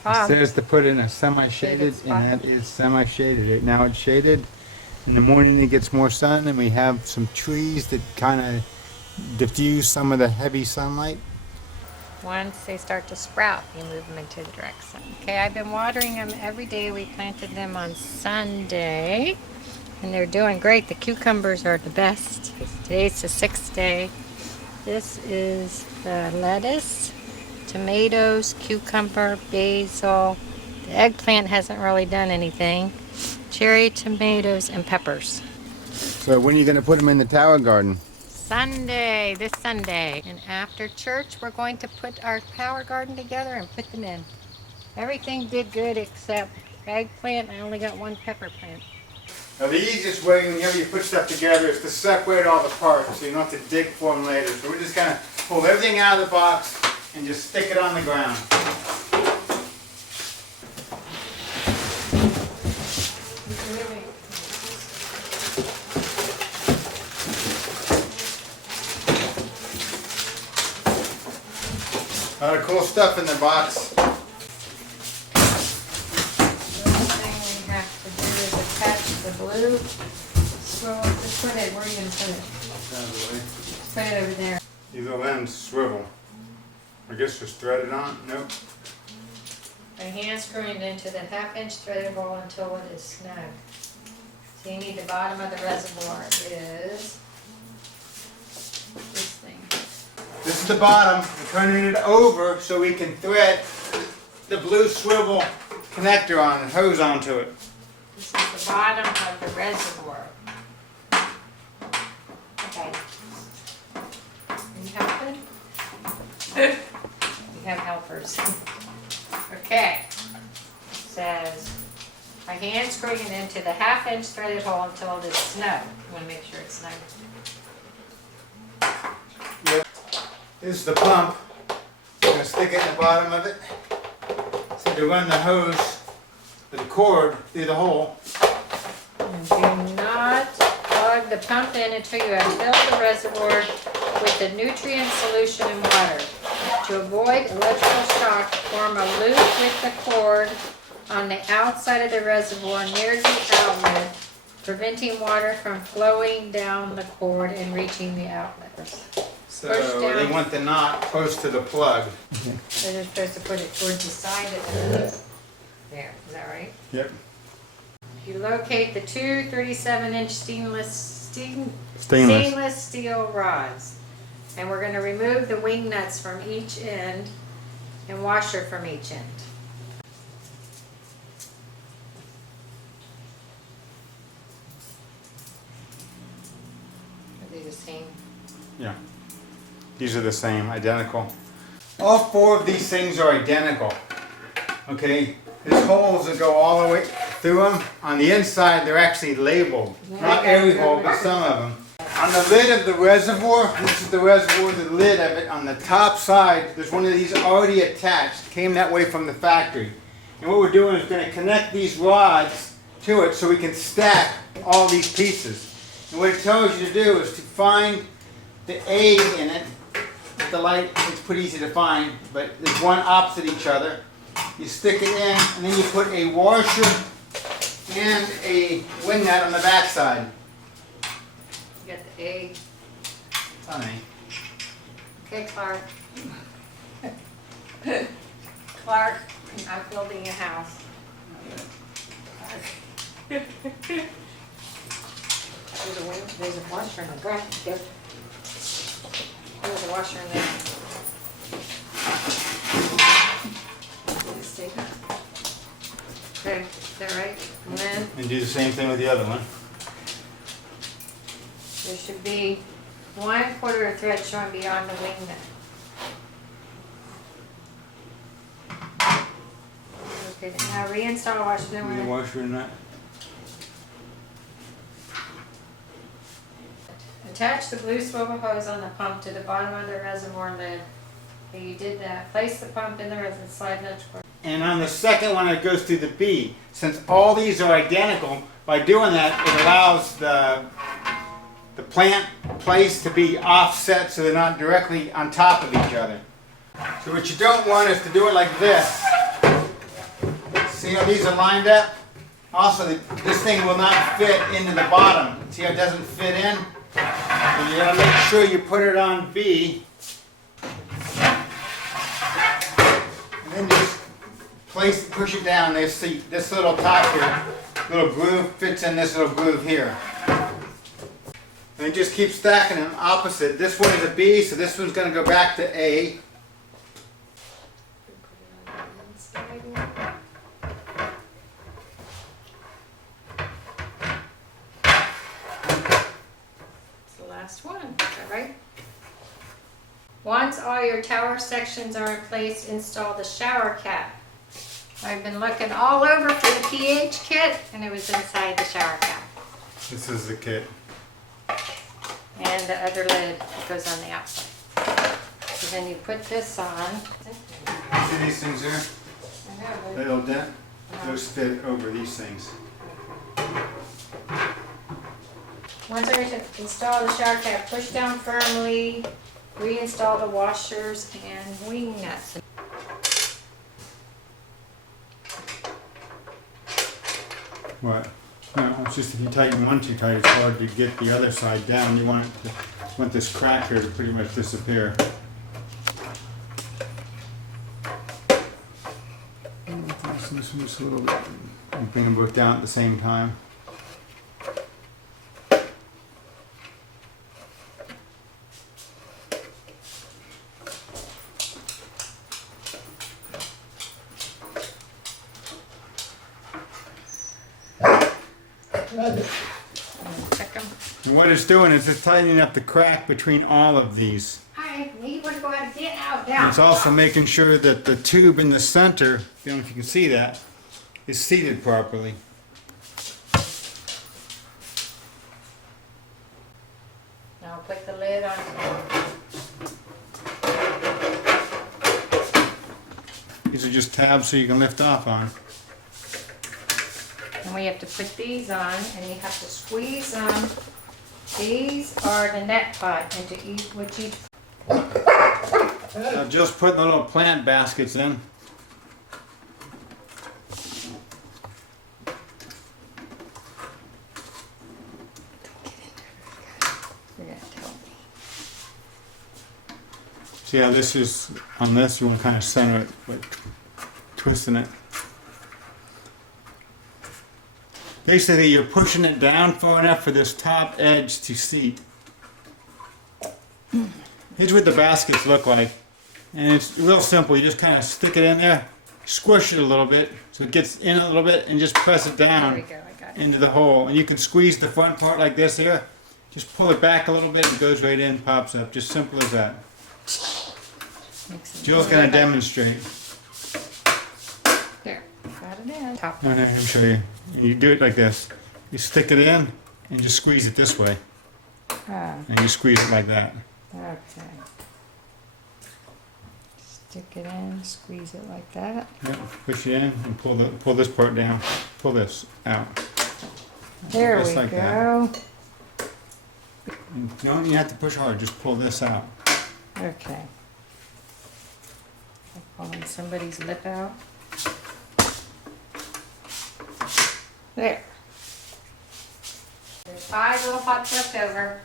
It Bob. says to put in a semi-shaded, and that is semi-shaded. Now it's shaded. In the morning it gets more sun, and we have some trees that kind of diffuse some of the heavy sunlight. Once they start to sprout, you move them into the direct sun. Okay, I've been watering them every day. We planted them on Sunday, and they're doing great. The cucumbers are the best. Today's the 6th day. This is the lettuce, tomatoes, cucumber, basil. The eggplant hasn't really done anything. Cherry tomatoes and peppers. So when are you going to put them in the tower garden? Sunday, this Sunday. And after church, we're going to put our tower garden together and put them in. Everything did good except eggplant. I only got one pepper plant. Now the easiest way whenever you put stuff together is to separate all the parts so you don't have to dig for them later. So we're just going to pull everything out of the box and just stick it on the ground. A lot of cool stuff in the box. The only thing we have to do is attach the blue. Well, just put it, where are you going to put it? Put it over there. These little ends swivel. I guess just thread it on? Nope. By hand screwing it into the 1/2-inch threaded hole until it is snug. So you need the bottom of the reservoir is this thing. This is the bottom. We're turning it over so we can thread the blue swivel connector on and hose onto it. This is the bottom of the reservoir. Okay. Are you helping? We have helpers. Okay. It says, by hand screwing it into the 1/2-inch threaded hole until it is snug. You want to make sure it's snug. This is the pump. I'm going to stick it in the bottom of it. So to run the hose with the cord through the hole. And do not plug the pump in until you have filled the reservoir with the nutrient solution and water. To avoid electrical shock, form a loop with the cord on the outside of the reservoir near the outlet, preventing water from flowing down the cord and reaching the outlet. So Push down. they want the knot close to the plug. So they're supposed to put it towards the side of the, there, is that right? Yep. You locate the two 37-inch Stainless. stainless steel rods. And we're going to remove the wing nuts from each end and washer from each end. Are they the same? Yeah. These are the same, identical. All four of these things are identical. Okay? There's holes that go all the way through them. On the inside, they're actually labeled. Not every hole, but some of them. On the lid of the reservoir, this is the reservoir, the lid of it, on the top side, there's one of these already attached. Came that way from the factory. And what we're doing is going to connect these rods to it so we can stack all these pieces. And what it tells you to do is to find the A in it. With the light, it's pretty easy to find, but there's one opposite each other. You stick it in, and then you put a washer and a wing nut on the back side. You got the A. Funny. Okay, Clark. Clark, I'm building a house. There's a washer in the ground. There's a washer in there. Okay, is that right? And then And do the same thing with the other one. there should be 1/4 thread showing beyond the wing nut. Okay, now reinstall washer. Then The we're washer and nut. attach the blue swivel hose on the pump to the bottom of the reservoir lid. Okay, you did that. Place the pump in the reservoir, slide nut cord. And on the second one, it goes through the B. Since all these are identical, by doing that, it allows the plant place to be offset so they're not directly on top of each other. So what you don't want is to do it like this See how these are lined up? Also, this thing will not fit into the bottom. See how it doesn't fit in? So you gotta make sure you put it on B. And then just push it down. See, this little top here, little groove fits in this little groove here. And you just keep stacking them opposite. This one is a B, so this one's gonna go back to A. Last one, is that right? Once all your tower sections are in place, install the shower cap. I've been looking all over for the PH kit, and it was inside the shower cap. This is the kit. And the other lid that goes on the outside. So then you put this on. See these things here? I know, That but- little dent? Those fit over these things. Once I install the shower cap, push down firmly, reinstall the washers and wing nuts. What? No, it's just if you tighten one too tight, it's hard to get the other side down. You want this crack here to pretty much disappear. This one's a little bit. You bring them both down at the same time. Check them. And what it's doing is it's tightening up the crack between all of these. Hi, you want to go ahead and get out And down. it's also making sure that the tube in the center, I don't know if you can see that, is seated properly. Now put the lid on. These are just tabs so you can lift off on. And we have to put these on, and you have to squeeze them. These are the net pot into each, I've just put the little plant baskets in. See how this is on this? You want to kind of center it, like twisting it. Basically, you're pushing it down far enough for this top edge to seat. Here's what the baskets look like. And it's real simple. You just kind of stick it in there, squish it a little bit so it gets in a little bit, and just press it There we down go, I got it. into the hole. And you can squeeze the front part like this here. Just pull it back a little bit and it goes right in, pops up. Just simple as that. Makes it Jill's going to demonstrate. There, got it in. Top. No, let me show you. You do it like this. You stick it in and just squeeze it this way. Ah, And you squeeze it like that. okay. Stick it in, squeeze it like that. Yep. Push it in and pull this part down. Pull this out. There Just we like that. go. And you don't even have to push hard. Just pull this out. Okay. I'm pulling somebody's lip out. There. There's 5 little pots left over.